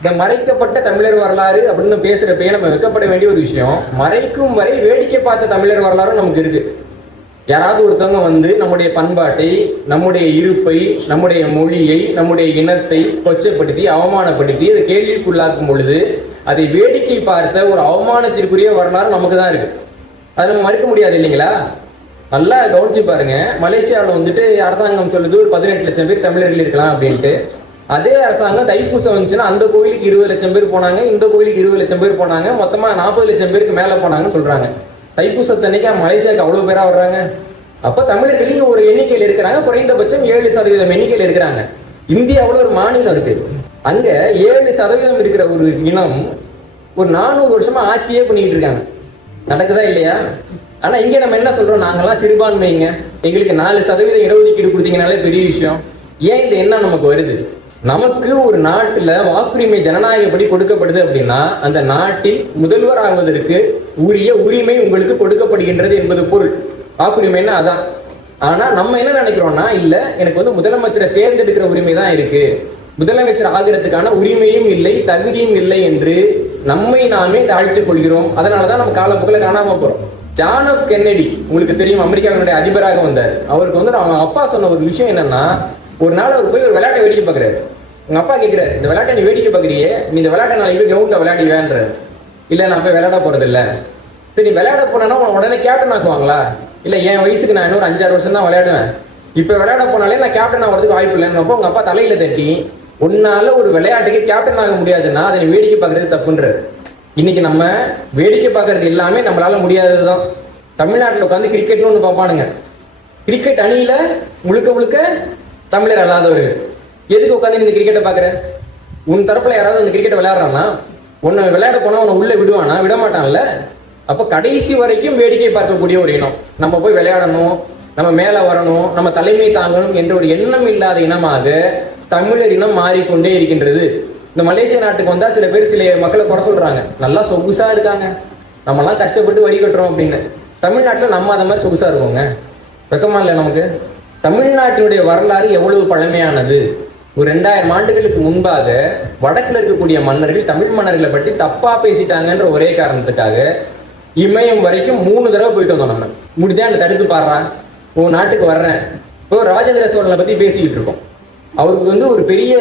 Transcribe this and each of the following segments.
இந்த மறைக்கப்பட்ட தமிழர் வரலாறு அப்படின்னு பேசுறப்பே நம்ம வெக்கப்பட வேண்டிய ஒரு விஷயம், மறைக்கும் வரை வேடிக்கை பார்த்த தமிழர் வரலாறும் நமக்கு இருக்கு. யாராவது ஒருத்தவங்க வந்து நம்முடைய பண்பாட்டை, நம்முடைய இருப்பை, நம்முடைய மொழியை, நம்முடைய இனத்தை கொச்சப்படுத்தி அவமானப்படுத்தி அதை கேள்விக்குள்ளாக்கும் பொழுது அதை வேடிக்கை பார்த்த ஒரு அவமானத்திற்குரிய வரலாறு நமக்கு தான் இருக்கு. அதை நம்ம மறுக்க முடியாது இல்லைங்களா? நல்லா கவனிச்சு பாருங்க. மலேசியாவில் வந்துட்டு அரசாங்கம் சொல்லுது ஒரு 18 லட்சம் பேர் தமிழர்கள் இருக்கலாம் அப்படின்ட்டு. அதே அரசாங்கம் தைப்பூசம் வந்துச்சுன்னா அந்த கோயிலுக்கு 20 லட்சம் பேர் போனாங்க, இந்த கோயிலுக்கு 20 லட்சம் பேர் போனாங்க, மொத்தமா 40 லட்சம் பேருக்கு மேல போனாங்கன்னு சொல்றாங்க. தைப்பூசத்தன்னைக்கு மலேசியாவுக்கு அவ்வளவு பேரா வர்றாங்க. அப்ப தமிழர்கள் ஒரு எண்ணிக்கையில் இருக்கிறாங்க, குறைந்தபட்சம் 7% எண்ணிக்கையில் இருக்கிறாங்க. இந்தியாவில் ஒரு மாநிலம் இருக்கு, அங்க 7% இருக்கிற ஒரு இனம் ஒரு 400 வருஷமா ஆட்சியே பண்ணிட்டு இருக்காங்க. நடக்குதா இல்லையா? ஆனா இங்க நம்ம என்ன சொல்றோம், நாங்கெல்லாம் சிறுபான்மைங்க, எங்களுக்கு 4% இடஒதுக்கீடு கொடுத்தீங்கனாலே பெரிய விஷயம். ஏன் இந்த எண்ணம் நமக்கு வருது? நமக்கு ஒரு நாட்டுல வாக்குரிமை ஜனநாயகப்படி கொடுக்கப்படுது அப்படின்னா அந்த நாட்டில் முதல்வர் ஆகுவதற்கு உரிய உரிமை உங்களுக்கு கொடுக்கப்படுகின்றது என்பது பொருள். வாக்குரிமைன்னா அதான். ஆனா நம்ம என்ன நினைக்கிறோம்னா, இல்ல எனக்கு வந்து முதலமைச்சரை தேர்ந்தெடுக்கிற உரிமை தான் இருக்கு, முதலமைச்சர் ஆகிறதுக்கான உரிமையும் இல்லை தகுதியும் இல்லை என்று நம்மை நாமே தாழ்த்திக் கொள்கிறோம். அதனாலதான் நம்ம காலப்போக்கில் காணாம போறோம். ஜான் எஃப் கென்னடி உங்களுக்கு தெரியும், அமெரிக்காவினுடைய அதிபராக வந்தார். அவருக்கு வந்து அவங்க அப்பா சொன்ன ஒரு விஷயம் என்னன்னா, ஒரு நாள் அவர் போய் ஒரு விளையாட்டை வேடிக்கை பார்க்குறாரு. உங்க அப்பா கேட்கிறாரு, இந்த விளையாட்டை நீ வேடிக்கை பார்க்குறியே, நீ இந்த விளையாட்டை நான் கிரவுண்ட்ல விளையாடுவேன்ற. இல்ல நான் போய் விளையாட போறது இல்ல. சரி விளையாட போனா உடனே கேப்டன் ஆக்குவாங்களா? இல்ல என் வயசுக்கு நான் இன்னொரு 5-6 வருஷம் தான் விளையாடுவேன், இப்ப விளையாட போனாலே நான் கேப்டன் ஆகிறதுக்கு வாய்ப்பு இல்லைன்னு உங்க அப்பா தலையில தட்டி, உன்னால ஒரு விளையாட்டுக்கு கேப்டன் ஆக முடியாதுன்னா அதை வேடிக்கை பார்க்கறது தப்புன்றாரு. இன்னைக்கு நம்ம வேடிக்கை பார்க்கறது எல்லாமே நம்மளால முடியாததுதான். தமிழ்நாட்டில் உட்காந்து கிரிக்கெட்னு ஒன்று பார்ப்பானுங்க. கிரிக்கெட் அணியில முழுக்க முழுக்க தமிழர் அல்லாதவர்கள். எதுக்கு உட்காந்து இந்த கிரிக்கெட்டை பார்க்குற? உன் தரப்புல யாராவது அந்த கிரிக்கெட்டை விளையாடுறான்னா உன்னை விளையாட போனா உன்னை உள்ள விடுவானா? விட மாட்டான்ல. அப்ப கடைசி வரைக்கும் வேடிக்கை பார்க்கக்கூடிய ஒரு இனம். நம்ம போய் விளையாடணும், நம்ம மேல வரணும், நம்ம தலைமை தாங்கணும் என்ற ஒரு எண்ணம் இல்லாத இனமாக தமிழர் இனம் மாறிக்கொண்டே இருக்கின்றது. இந்த மலேசியா நாட்டுக்கு வந்தா சில பேர் சில மக்களை குறை சொல்றாங்க, நல்லா சொகுசா இருக்காங்க, நம்ம எல்லாம் கஷ்டப்பட்டு வரி கட்டுறோம் அப்படின்னு. தமிழ்நாட்டில் நம்ம அதை மாதிரி சொகுசா இருக்கோங்க? வெக்கமா இல்லை நமக்கு? தமிழ்நாட்டினுடைய வரலாறு எவ்வளவு பழமையானது. ஒரு 2000 ஆண்டுகளுக்கு முன்பாக வடக்குல இருக்கக்கூடிய மன்னர்கள் தமிழ் மன்னர்களை பற்றி தப்பா பேசிட்டாங்கன்ற ஒரே காரணத்துக்காக இமயம் வரைக்கும் 3 தடவை போயிட்டு வந்தோம். நம்ம முடிஞ்சா அந்த தடுத்து பாடுறான், உன் நாட்டுக்கு வர்றேன். இப்போ ராஜேந்திர சோழனை பத்தி பேசிக்கிட்டு இருக்கோம். அவருக்கு வந்து ஒரு பெரிய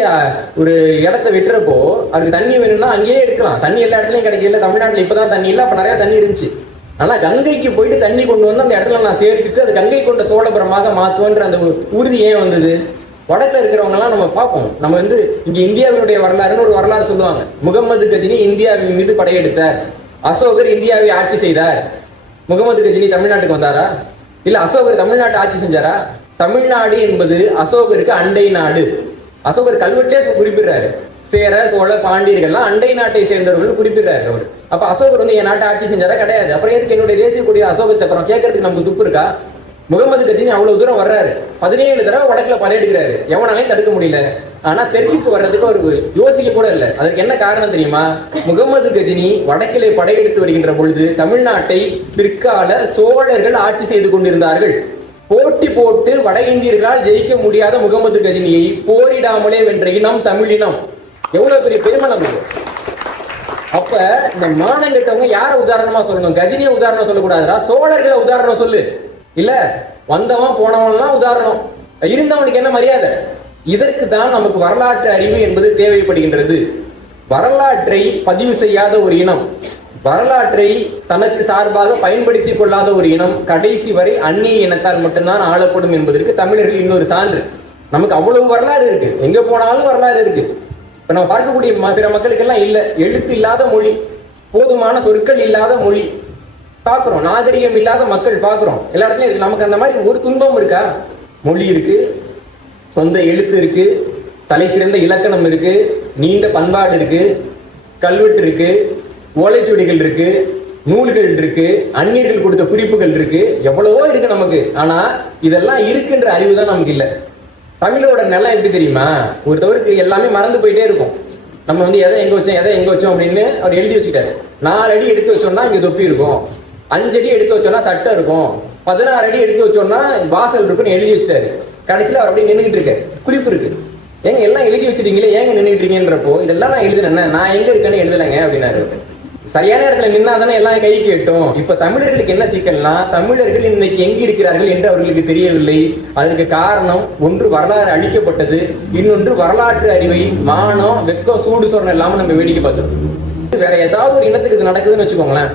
ஒரு இடத்த வெட்டுறப்போ அவருக்கு தண்ணி வேணும்னா அங்கேயே எடுக்கலாம். தண்ணி எல்லா இடத்துலயும் கிடைக்கல. தமிழ்நாட்டில் இப்பதான் தண்ணி இல்லை, அப்ப நிறைய தண்ணி இருந்துச்சு. ஆனா கங்கைக்கு போயிட்டு தண்ணி கொண்டு வந்து அந்த இடத்துல நான் சேர்த்துட்டு அது கங்கை கொண்ட சோழபுரமாக மாற்றுவேன்ற அந்த உறுதி ஏன் வந்தது? வடக்கில் இருக்கிறவங்க எல்லாம் நம்ம பார்ப்போம். நம்ம வந்து இங்க இந்தியாவினுடைய வரலாறுன்னு ஒரு வரலாறு சொல்லுவாங்க. முகமது கஜினி இந்தியாவின் மீது படையெடுத்தார், அசோகர் இந்தியாவை ஆட்சி செய்தார். முகமது கஜினி தமிழ்நாட்டுக்கு வந்தாரா? இல்ல அசோகர் தமிழ்நாட்டை ஆட்சி செஞ்சாரா? தமிழ்நாடு என்பது அசோகருக்கு அண்டை நாடு. அசோகர் கல்வெட்டிலே குறிப்பிடுறாரு, சேர சோழ பாண்டியர்கள்லாம் அண்டை நாட்டை சேர்ந்தவர்கள் குறிப்பிடுறாரு அவர். அப்ப அசோகர் வந்து என் நாட்டை ஆட்சி செஞ்சாரா? கிடையாது. அப்புறம் எதுக்கு என்னுடைய தேசிய கொடிய அசோக சக்கரம் கேட்கறதுக்கு நமக்கு துப்பு இருக்கா? முகமது கஜினி அவ்வளவு தூரம் வர்றாரு, 17 தடவை வடக்குல படையெடுக்கிறாரு, எவனாலையும் தடுக்க முடியல. ஆனா தெற்குக்கு வர்றதுக்கு அவருக்கு யோசிக்க கூட இல்லை. அதற்கு என்ன காரணம் தெரியுமா? முகமது கஜினி வடக்கிலே படையெடுத்து வருகின்ற பொழுது தமிழ்நாட்டை பிற்கால சோழர்கள் ஆட்சி செய்து கொண்டிருந்தார்கள். போட்டி போட்டு வட இந்தியர்களால் ஜெயிக்க முடியாத முகமது கஜினியை போரிடாமலே வென்ற இனம் தமிழினம். எவ்வளவு பெரிய பெருமை நமக்கு. அப்ப இந்த மானம் கெட்டவங்க யார உதாரணமா சொல்லணும்? கஜினியை உதாரணம் சொல்லக்கூடாதுடா, சோழர்களை உதாரணம் சொல்லு. இல்ல வந்தவன் போனவன்லாம் உதாரணம், இருந்தவனுக்கு என்ன மரியாதை? இதற்கு தான் நமக்கு வரலாற்று அறிவு என்பது தேவைப்படுகின்றது. வரலாற்றை பதிவு செய்யாத ஒரு இனம், வரலாற்றை தனக்கு சார்பாக பயன்படுத்திக் கொள்ளாத ஒரு இனம் கடைசி வரை அந்நிய இனத்தால் மட்டும்தான் ஆளப்படும் என்பதற்கு தமிழர்கள் இன்னொரு சான்று. நமக்கு அவ்வளவு வரலாறு இருக்கு, எங்க போனாலும் வரலாறு இருக்கு. இப்ப நம்ம பார்க்கக்கூடிய பிற மக்களுக்கு எல்லாம் இல்ல, எழுத்து இல்லாத மொழி, போதுமான சொற்கள் இல்லாத மொழி பார்க்கிறோம், நாகரிகம் இல்லாத மக்கள் பார்க்கிறோம், எல்லா இடத்துலயும் இருக்கு. நமக்கு அந்த மாதிரி ஒரு துன்பம் இருக்கா? மொழி இருக்கு, சொந்த எழுத்து இருக்கு, தலை சிறந்த இலக்கணம் இருக்கு, நீண்ட பண்பாடு இருக்கு, கல்வெட்டு இருக்கு, ஓலைச்சுவடிகள் இருக்கு, நூல்கள் இருக்கு, அந்நியர்கள் கொடுத்த குறிப்புகள் இருக்கு, எவ்வளவோ இருக்கு நமக்கு. ஆனா இதெல்லாம் இருக்குன்ற அறிவு தான் நமக்கு இல்லை. தமிழோட நிலம் எப்படி தெரியுமா? ஒருத்தவருக்கு எல்லாமே மறந்து போயிட்டே இருக்கும். நம்ம வந்து எதை எங்க வச்சோம் அப்படின்னு அவர் எழுதி வச்சுட்டாரு. 4 அடி எடுத்து வச்சோம்னா இங்க தொப்பி இருக்கும், 5 அடி எடுத்து வச்சோம்னா சட்டை இருக்கும், 16 அடி எடுத்து வச்சோம்னா வாசல் இருக்குன்னு எழுதி வச்சுட்டாரு. கடைசியில் அவர் அப்படியே நின்றுகிட்டு இருக்காரு, குறிப்பு இருக்கு. ஏங்க எல்லாம் எழுதி வச்சிட்டீங்களே, ஏங்க நின்றுட்டீங்கன்றப்போ, இதெல்லாம் நான் எழுதுனேன், நான் எங்க இருக்கேன்னு எழுதலைங்க அப்படின்னாரு. சரியான இடத்துல நின்னா தானே எல்லாம் கை கேட்டும். இப்ப தமிழர்களுக்கு என்ன சிக்கல்னா, தமிழர்கள் இன்னைக்கு எங்க இருக்கிறார்கள் என்று அவர்களுக்கு தெரியவில்லை. அதற்கு காரணம் ஒன்று வரலாறு அழிக்கப்பட்டது, இன்னொன்று வரலாற்று அறிவை மானம் வெக்கம் சூடு சொரணம் இல்லாம நம்ம வேடிக்கை பார்த்தோம். வேற ஏதாவது ஒரு இனத்துக்கு இது நடக்குதுன்னு வச்சுக்கோங்களேன்,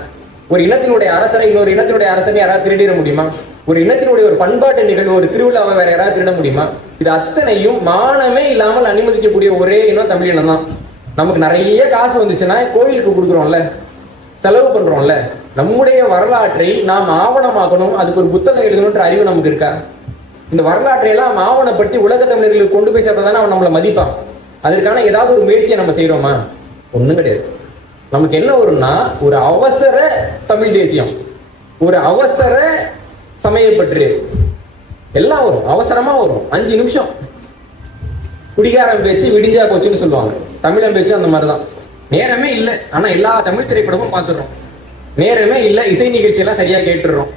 ஒரு இனத்தினுடைய அரசரை இன்னொரு இனத்தினுடைய அரசனை யாராவது திருடிட முடியுமா? ஒரு இனத்தினுடைய ஒரு பண்பாட்டு நிகழ்வு, ஒரு திருவிழாவை வேற யாராவது திருட முடியுமா? இது அத்தனையும் மானமே இல்லாமல் அனுமதிக்கக்கூடிய ஒரே இனம் தமிழ் இனம் தான். நமக்கு நிறைய காசு வந்துச்சுன்னா கோயிலுக்கு கொடுக்குறோம்ல, செலவு பண்றோம்ல, நம்முடைய வரலாற்றை நாம் ஆவணமாக்கணும், அதுக்கு ஒரு புத்தகம் எழுதணும்ன்ற அறிவு நமக்கு இருக்கா? இந்த வரலாற்றை எல்லாம் ஆவணப்படுத்தி உலக தமிழர்களுக்கு கொண்டு போய் சேர்ப்பதானே அவன் நம்மளை மதிப்பான். அதற்கான ஏதாவது ஒரு முயற்சியை நம்ம செய்யறோமா? ஒண்ணும் கிடையாது. நமக்கு என்ன வரும்னா, ஒரு அவசர தமிழ் தேசியம், ஒரு அவசர சமயப்பற்று, எல்லாம் வரும், அவசரமா வரும். 5 நிமிஷம் குடிகாரம் பேச்சு விடிஞ்சா போச்சுன்னு சொல்லுவாங்க. தமிழன் பேச்சு அந்த மாதிரிதான். நேரமே இல்லை, ஆனா எல்லா தமிழ் திரைப்படமும் பார்த்துடுறோம். நேரமே இல்லை, இசை நிகழ்ச்சி எல்லாம் சரியா கேட்டுடுறோம்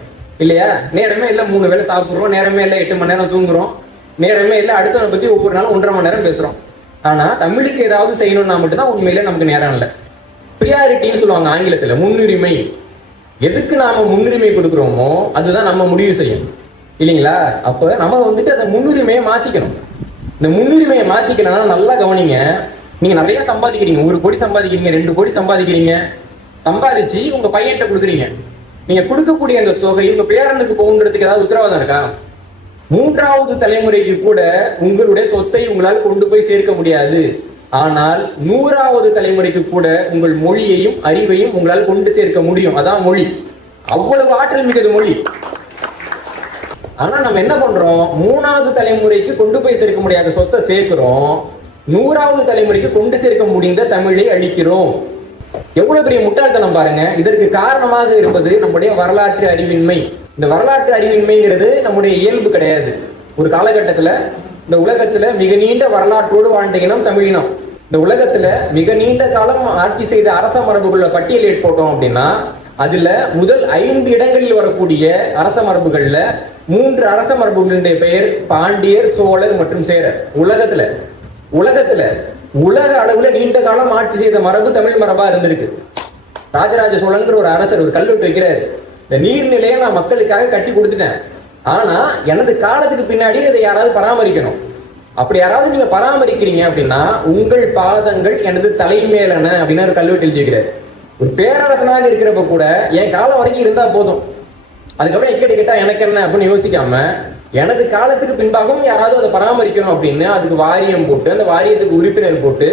இல்லையா? நேரமே இல்லை, 3 வேளை சாப்பிடுறோம். நேரமே இல்லை, 8 மணி நேரம் தூங்குறோம். நேரமே இல்லை, அடுத்தவனை பத்தி ஒவ்வொரு நாளும் 1.5 மணி நேரம் பேசுறோம். ஆனா தமிழுக்கு ஏதாவது செய்யணும்னா மட்டும்தான் உண்மையில நமக்கு நேரம் இல்லை. பிரியாரிட்டின்னு சொல்லுவாங்க ஆங்கிலத்துல, முன்னுரிமை. எதுக்கு நாம முன்னுரிமை கொடுக்குறோமோ அதுதான் நம்ம முடிவு செய்யும் இல்லைங்களா? அப்ப நம்ம வந்துட்டு அந்த முன்னுரிமையை மாத்திக்கணும். இந்த முன்னுரிமையை மாத்திக்கணும்னா நல்லா கவனிங்க. நீங்க நிறைய சம்பாதிக்கிறீங்க, 1 கோடி சம்பாதிக்கிறீங்க, 2 கோடி சம்பாதிக்கிறீங்க, சம்பாதிச்சு உங்க பையன்கிட்ட கொடுக்குறீங்க. நீங்க கொடுக்கக்கூடிய அந்த தொகை உங்க பேரனுக்கு போகுன்றதுக்கு ஏதாவது உத்தரவாதம் இருக்கா? 3வது தலைமுறைக்கு கூட உங்களுடைய சொத்தை உங்களால் கொண்டு போய் சேர்க்க முடியாது. ஆனால் 100வது தலைமுறைக்கு கூட உங்கள் மொழியையும் அறிவையும் உங்களால் கொண்டு சேர்க்க முடியும். அதான் மொழி. அவ்வளவு ஆற்றல் மிக்கது மொழி. ஆனா நம்ம என்ன பண்றோம், 3வது தலைமுறைக்கு கொண்டு போய் சேர்க்க முடியாத சொத்தை சேர்க்கிறோம், 100வது தலைமுறைக்கு கொண்டு சேர்க்க முடிந்த தமிழை அழிக்கிறோம். எவ்வளவு பெரிய முட்டாள்தனம் பாருங்க. இதற்கு காரணமாக இருப்பது நம்முடைய வரலாற்று அறிவின்மை. இந்த வரலாற்று அறிவின்மைங்கிறது நம்முடைய இயல்பு கிடையாது. ஒரு காலகட்டத்துல இந்த உலகத்துல மிக நீண்ட வரலாற்றோடு வாழ்ந்த இனம் தமிழினம். இந்த உலகத்துல மிக நீண்ட காலம் ஆட்சி செய்த அரச மரபுகளை பட்டியலில் போட்டோம் அப்படின்னா, அதுல முதல் 5 இடங்களில் வரக்கூடிய அரச மரபுகள்ல 3 அரச மரபுகளுடைய பெயர் பாண்டியர், சோழர் மற்றும் சேரர். உலகத்துல உலக அளவுல நீண்ட காலம் ஆட்சி செய்த மரபு தமிழ் மரபா இருந்திருக்கு. ராஜராஜ சோழன் ஒரு அரசர் ஒரு கல்வெட்டு வைக்கிறார், இந்த நீர்நிலையை நான் மக்களுக்காக கட்டி கொடுத்துட்டேன், ஆனா எனது காலத்துக்கு பின்னாடி இதை யாராவது பராமரிக்கணும். அப்படி யாராவது நீங்க பராமரிக்கிறீங்க அப்படின்னா உங்கள் பாதங்கள் எனது தலைமேலன அப்படின்னு ஒரு கல்வெட்டு எழுதிக்கிறார். ஒரு பேரரசனாக இருக்கிறப்ப கூட என் காலம் வரைக்கும் இருந்தா போதும், அதுக்கப்புறம் எக்கடி கேட்டா எனக்கு என்ன அப்படின்னு யோசிக்காம எனது காலத்துக்கு பின்பாகவும் யாராவது அதை பராமரிக்கணும் அப்படின்னு அதுக்கு வாரியம் போட்டு, அந்த வாரியத்துக்கு உறுப்பினர் போட்டு,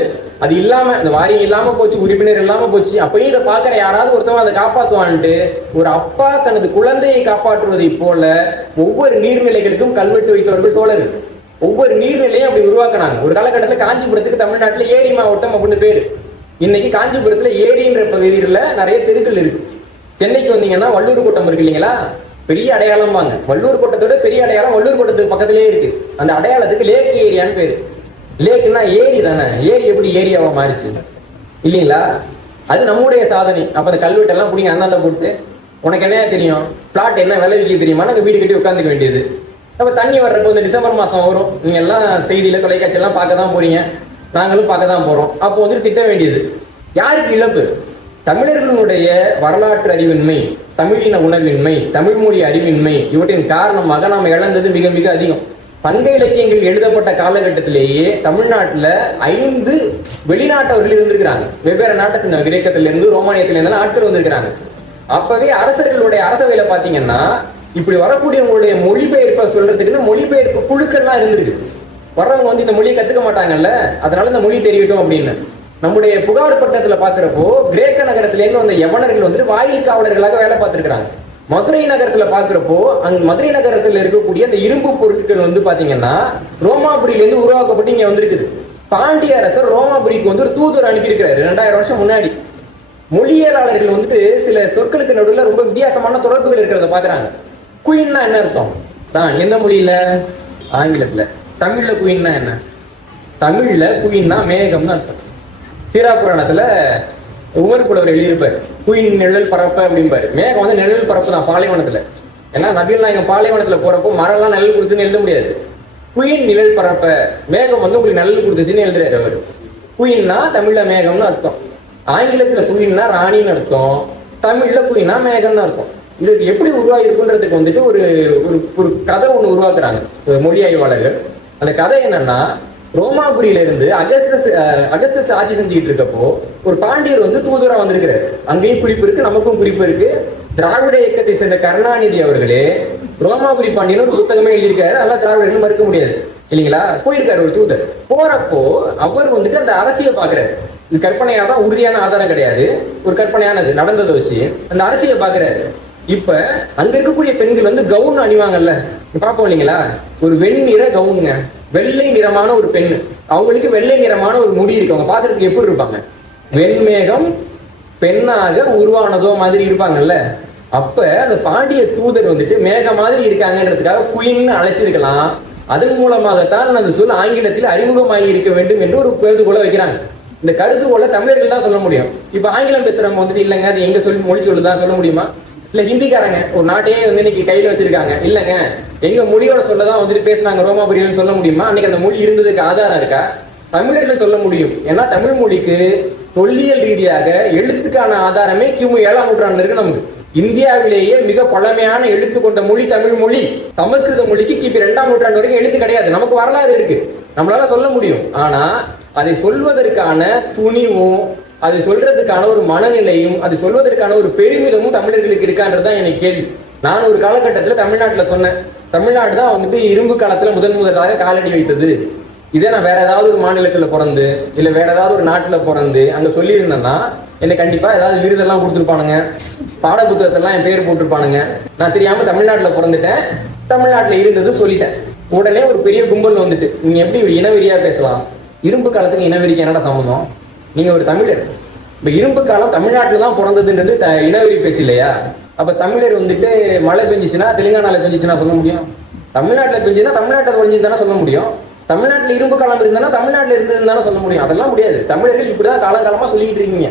அது இல்லாம அந்த வாரியம் இல்லாம போச்சு, உறுப்பினர் இல்லாம போச்சு, அப்பயும் இதை பாக்குற யாராவது ஒருத்தவங்க அதை காப்பாற்றுவான்ட்டு ஒரு அப்பா தனது குழந்தையை காப்பாற்றுவதை போல ஒவ்வொரு நீர்நிலைகளுக்கும் கல்வெட்டு வைத்தவர்கள் சோழர். ஒவ்வொரு நீர்நிலையும் அப்படி உருவாக்குனாங்க. ஒரு காலகட்டத்தில் காஞ்சிபுரத்துக்கு தமிழ்நாட்டுல ஏரி மாவட்டம் அப்படின்னு பேரு. இன்னைக்கு காஞ்சிபுரத்துல ஏரின்ற பகுதியில நிறைய தெருக்கள் இருக்கு. சென்னைக்கு வந்தீங்கன்னா வள்ளூர் கோட்டம் இருக்கு இல்லைங்களா, பெரிய அடையாளம் வாங்க. வள்ளூர் கோட்டத்தோட பெரிய அடையாளம் வள்ளூர் கோட்டத்துக்கு பக்கத்திலே இருக்கு. அந்த அடையாளத்துக்கு லேக் ஏரியான்னு பேரு. லேக்குன்னா ஏரி தானே, ஏரி எப்படி ஏரியாவா மாறிச்சு இல்லைங்களா? அது நம்முடைய சாதனை. அப்ப அந்த கல்வெட்டெல்லாம் பிடிங்க அந்தாண்ட போட்டு, உனக்கு என்ன தெரியும், பிளாட் என்ன விலை விற்க தெரியுமா, நாங்கள் வீடு கட்டி உட்காந்துக்க வேண்டியது. அப்ப தண்ணி வர்றப்போ இந்த டிசம்பர் மாசம் வரும், நீங்க எல்லாம் செய்தியில தொலைக்காட்சி எல்லாம் பார்க்க தான் போறீங்க, நாங்களும் பார்க்க தான் போறோம். அப்போ வந்துட்டு திட்ட வேண்டியது யாருக்கு இழப்பு? தமிழர்களுடைய வரலாற்று அறிவின்மை, தமிழின உணர்வின்மை, தமிழ் மொழி அறிவின்மை, இவற்றின் காரணமாக நாம் இழந்தது மிக மிக அதிகம். சங்க இலக்கியங்கள் எழுதப்பட்ட காலகட்டத்திலேயே தமிழ்நாட்டில் 5 வெளிநாட்டவர்கள் இருந்திருக்கிறாங்க. வெவ்வேறு நாட்டை சேர்ந்த கிரேக்கத்திலிருந்து ரோமானியத்திலிருந்து ஆட்கள் வந்திருக்கிறாங்க. அப்பவே அரசர்களுடைய அரசவையில பாத்தீங்கன்னா இப்படி வரக்கூடியவங்களுடைய மொழிபெயர்ப்பை சொல்றதுக்குன்னு மொழிபெயர்ப்பு குழுக்கள்லாம் இருந்திருக்கு. வர்றவங்க வந்து இந்த மொழியை கத்துக்க மாட்டாங்கல்ல, அதனால இந்த மொழி தெரியட்டும் அப்படின்னு. நம்முடைய புகார் பட்டத்துல பாக்குறப்போ கிரேக்க நகரத்துல இருந்து வந்த யவனர்கள் வந்துட்டு வாயில் காவலர்களாக வேலை பார்த்திருக்கிறாங்க. மதுரை நகரத்துல பாக்குறப்போ அங்க மதுரை நகரத்துல இருக்கக்கூடிய அந்த இரும்பு பொருட்கள் வந்து பாத்தீங்கன்னா ரோமாபுரியில இருந்து உருவாக்கப்பட்டு இங்க வந்திருக்குது. பாண்டிய அரசர் ரோமாபுரிக்கு வந்து ஒரு தூதர் அனுப்பியிருக்கிறாரு 2000 வருஷம் முன்னாடி. மொழியியலாளர்கள் வந்துட்டு சில சொற்களுக்கு நடுவில் ரொம்ப வித்தியாசமான தொடர்புகள் இருக்கிறத பாக்குறாங்க. குயின்னா என்ன அர்த்தம்? தான் எந்த மொழியில? ஆங்கிலத்துல. தமிழ்ல குயின்னா என்ன? தமிழ்ல குயின்னா மேகம்னு அர்த்தம். சீராபுராணத்துல உமர் புலவர் எழுதியிருப்பார், குயின் நிழல் பரப்ப அப்படிம்பாரு. மேகம் வந்து நிழல் பரப்பு தான் பாலைவனத்துல. ஏன்னா நபிகள் நாயகம் பாலைவனத்துல போறப்போ மரம்லாம் நிழல் கொடுத்துன்னு எழுத முடியாது. குயின் நிழல் பரப்ப, மேகம் வந்து உங்களுக்கு நிழல் கொடுத்துச்சுன்னு எழுதுறாரு அவர். குயின்னா தமிழ்ல மேகம்னு அர்த்தம், ஆங்கிலத்துல குயின்னா ராணின்னு அர்த்தம், தமிழ்ல குயின்னா மேகம்னு அர்த்தம். இது எப்படி உருவாகிருக்குன்றதுக்கு வந்துட்டு ஒரு ஒரு கதை ஒண்ணு உருவாக்குறாங்க மொழி ஆய்வாளர்கள். அந்த கதை என்னன்னா, ரோமாபுரியில இருந்து அகஸ்டஸ் ஆட்சி செஞ்சுக்கிட்டு இருக்கப்போ ஒரு பாண்டியர் வந்து தூதுவரா வந்திருக்கிறாரு. அங்கேயும் குறிப்பு இருக்கு, நமக்கும் குறிப்பு இருக்கு. திராவிட இயக்கத்தை சேர்ந்த கருணாநிதி அவர்களே ரோமாபுரி பாண்டியன் ஒரு புத்தகமே எழுதியிருக்காரு. அதெல்லாம் திராவிடர்கள் மறுக்க முடியாது இல்லைங்களா. போயிருக்காரு ஒரு தூதர். போறப்போ அவர் வந்துட்டு அந்த அரசியலை பாக்குறாரு. இது கற்பனையா தான், உறுதியான ஆதாரம் கிடையாது, ஒரு கற்பனையானது நடந்ததை வச்சு அந்த அரசியலை பாக்குறாரு. இப்ப அங்க இருக்கக்கூடிய பெண்கள் வந்து கவுன் அணிவாங்கல்ல, பாப்போம் இல்லைங்களா. ஒரு வெண்ணிற கவுனுங்க, வெள்ளை நிறமான ஒரு பெண், அவங்களுக்கு வெள்ளை நிறமான ஒரு முடி இருக்கு. அவங்க பாக்குறதுக்கு எப்படி இருப்பாங்க? வெண்மேகம் பெண்ணாக உருவானதோ மாதிரி இருப்பாங்கல்ல. அப்ப அந்த பாண்டிய தூதர் வந்துட்டு மேக மாதிரி இருக்காங்கன்றதுக்காக குயின்னு அழைச்சிருக்கலாம். அதன் மூலமாகத்தான் அந்த சொல் ஆங்கிலத்தில் அறிமுகமாகி இருக்க வேண்டும் என்று ஒரு கருதுகோளை வைக்கிறாங்க. இந்த கருதுகோளை தமிழர்கள் தான் சொல்ல முடியும். இப்ப ஆங்கிலம் பேசுறவங்க வந்துட்டு இல்லைங்க அது எங்க சொல்லி மொழி சொல்லுதான் சொல்ல முடியுமா? இல்ல ஹிந்திக்காரங்க ஒரு நாட்டையே வந்து இன்னைக்கு கையில வச்சிருக்காங்க, இல்லங்க எங்க மொழியோட சொல்லதான் வந்துட்டு பேசினாங்க ரோமாபுரியில சொல்ல முடியுமா? அன்னைக்கு அந்த மொழி இருந்ததுக்கு ஆதாரம் இருக்கா? தமிழர்கள் சொல்ல முடியும். ஏன்னா தமிழ் மொழிக்கு தொல்லியல் ரீதியாக எழுத்துக்கான ஆதாரமே கிமு 7ஆம் நூற்றாண்டு இருக்கு. நமக்கு இந்தியாவிலேயே மிக பழமையான எழுத்து கொண்ட மொழி தமிழ் மொழி. சமஸ்கிருத மொழிக்கு கிபி 2ஆம் நூற்றாண்டு வரைக்கும் எழுத்து கிடையாது. நமக்கு வரலாறு இருக்கு, நம்மளால சொல்ல முடியும். ஆனா அதை சொல்வதற்கான துணிவும், அதை சொல்றதுக்கான ஒரு மனநிலையும், அதை சொல்வதற்கான ஒரு பெருமிதமும் தமிழர்களுக்கு இருக்கான்றதுதான் எனக்கு கேள்வி. நான் ஒரு காலகட்டத்தில் தமிழ்நாட்டுல சொன்னேன், தமிழ்நாடு தான் வந்துட்டு இரும்பு காலத்துல முதலாக காலடி வைத்தது. இதே நான் வேற ஏதாவது ஒரு மாநிலத்துல பிறந்து இல்ல வேற ஏதாவது ஒரு நாட்டுல பிறந்து அங்க சொல்லி இருந்தேன்னா என்ன கண்டிப்பா ஏதாவது விருதெல்லாம் கொடுத்துருப்பானுங்க, பாட புத்தகத்தெல்லாம் என் பேர் போட்டிருப்பானுங்க. நான் தெரியாம தமிழ்நாட்டுல பிறந்துட்டேன், தமிழ்நாட்டுல இருந்தது சொல்லிட்டேன். உடனே ஒரு பெரிய கும்பல் வந்துட்டு நீங்க எப்படி ஒரு இனவெறியா பேசலாம்? இரும்பு காலத்துக்கு இனவெறிக்கு என்னடா சம்பந்தம்? நீங்க ஒரு தமிழர். இப்ப இரும்பு காலம் தமிழ்நாட்டுல தான் பிறந்ததுன்றது இனவெறி பேச்சு இல்லையா? அப்ப தமிழர் வந்துட்டு மழை பெஞ்சிச்சுன்னா தெலுங்கானால பெஞ்சிச்சுன்னா சொல்ல முடியும்? தமிழ்நாட்டுல பெஞ்சுன்னா தமிழ்நாட்டை பெஞ்சு தானே சொல்ல முடியும்? தமிழ்நாட்டுல இரும்பு காலம் இருந்தா தமிழ்நாட்டுல இருந்ததுன்னு சொல்ல முடியும்? அதெல்லாம் முடியாது. தமிழர்கள் இப்படிதான் காலங்காலமா சொல்லிட்டு இருக்கீங்க.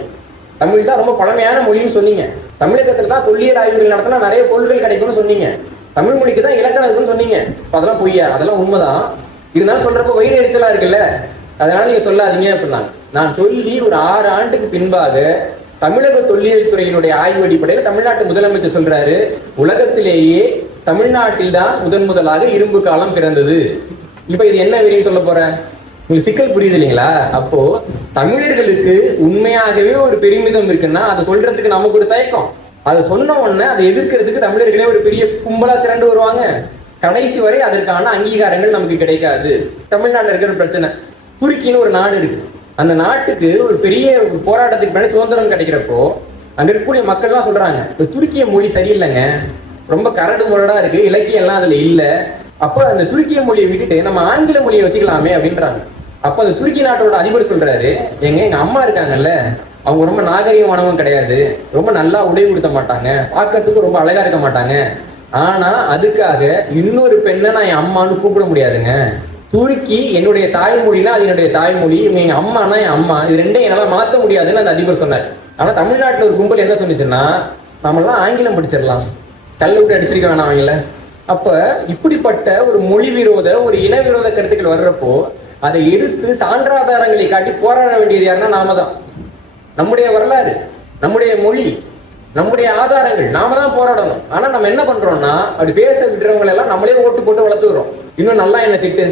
தமிழ் தான் ரொம்ப பழமையான மொழின்னு சொன்னீங்க. தமிழகத்துல தான் தொல்லியல் ஆய்வுகள் நடத்தினா நிறைய பொருட்கள் கிடைக்கும்னு சொன்னீங்க. தமிழ் மொழிக்கு தான் இலக்கணம் இருக்குன்னு சொன்னீங்க. அதெல்லாம் பொய்யா? அதெல்லாம் உண்மைதான். இருந்தாலும் சொல்றப்ப வயிறு எரிச்சலா இருக்குல்ல, அதனால நீங்க சொல்லாதீங்க அப்படின்னா. நான் சொல்லி ஒரு 6 ஆண்டுக்கு பின்பாக தமிழக தொல்லியல் துறையினுடைய ஆய்வு அடிப்படையில் தமிழ்நாட்டு முதலமைச்சர் சொல்றாரு, உலகத்திலேயே தமிழ்நாட்டில் தான் முதலாக இரும்பு காலம் பிறந்தது. இப்ப இது என்ன வெளியே சொல்ல போறேன்? உங்களுக்கு சிக்கல் புரியுது இல்லைங்களா? அப்போ தமிழர்களுக்கு உண்மையாகவே ஒரு பெருமிதம் இருக்குன்னா அதை சொல்றதுக்கு நமக்கு ஒரு தயக்கம். அதை சொன்ன உடனே அதை எதிர்க்கிறதுக்கு தமிழர்களே ஒரு பெரிய கும்பலா திரண்டு வருவாங்க. கடைசி வரை அதற்கான அங்கீகாரங்கள் நமக்கு கிடைக்காது. தமிழ்நாட்டில் இருக்கிற பிரச்சனை, துருக்கின்னு ஒரு நாடு இருக்கு. அந்த நாட்டுக்கு ஒரு பெரிய போராட்டத்துக்கு பின்னாடி சுதந்திரம் கிடைக்கிறப்போ அங்க இருக்கக்கூடிய மக்கள் எல்லாம் சொல்றாங்க, இந்த துருக்கிய மொழி சரியில்லைங்க, ரொம்ப கரடு முரடா இருக்கு, இலக்கியம் எல்லாம் அதுல இல்ல. அப்ப அந்த துருக்கிய மொழியை விட்டுட்டு நம்ம ஆங்கில மொழியை வச்சுக்கலாமே அப்படின்றாங்க. அப்ப அந்த துருக்கி நாட்டோட அதிபர் சொல்றாரு, எங்க அம்மா இருக்காங்கல்ல, அவங்க ரொம்ப நாகரிகமானவங்க கிடையாது, ரொம்ப நல்லா உடை கொடுத்த மாட்டாங்க, பார்க்கறதுக்கு ரொம்ப அழகா இருக்க மாட்டாங்க. ஆனா அதுக்காக இன்னொரு பெண்ணை நான் என் அம்மான்னு கூப்பிட முடியாதுங்க. துருக்கி என்னுடைய தாய்மொழினா அது என்னுடைய தாய்மொழி, எங்க அம்மானா என் அம்மா, இது ரெண்டையும் என்னால மாற்ற முடியாதுன்னு அந்த அதிபர் சொன்னார். ஆனா தமிழ்நாட்டுல ஒரு கும்பல் என்ன சொன்னிச்சுன்னா, நம்மளாம் ஆங்கிலம் படிச்சிடலாம், கல்ல விட்டு அடிச்சிருக்க வேணாம் அவங்கள. அப்ப இப்படிப்பட்ட ஒரு மொழி விரோத ஒரு இன விரோத கருத்துக்கள் வர்றப்போ அதை எதிர்த்து சான்றாதாரங்களை காட்டி போராட வேண்டியது யாருன்னா நாம தான். நம்முடைய வரலாறு, நம்முடைய மொழி, நம்முடைய ஆதாரங்கள், நாம தான் போராடணும். ஆனா நம்ம என்ன பண்றோம்னா, அப்படி பேச விடுறவங்களை எல்லாம் நம்மளே ஓட்டு போட்டு வளர்த்துக்கிறோம். இன்னும் நல்லா என்ன திட்டு,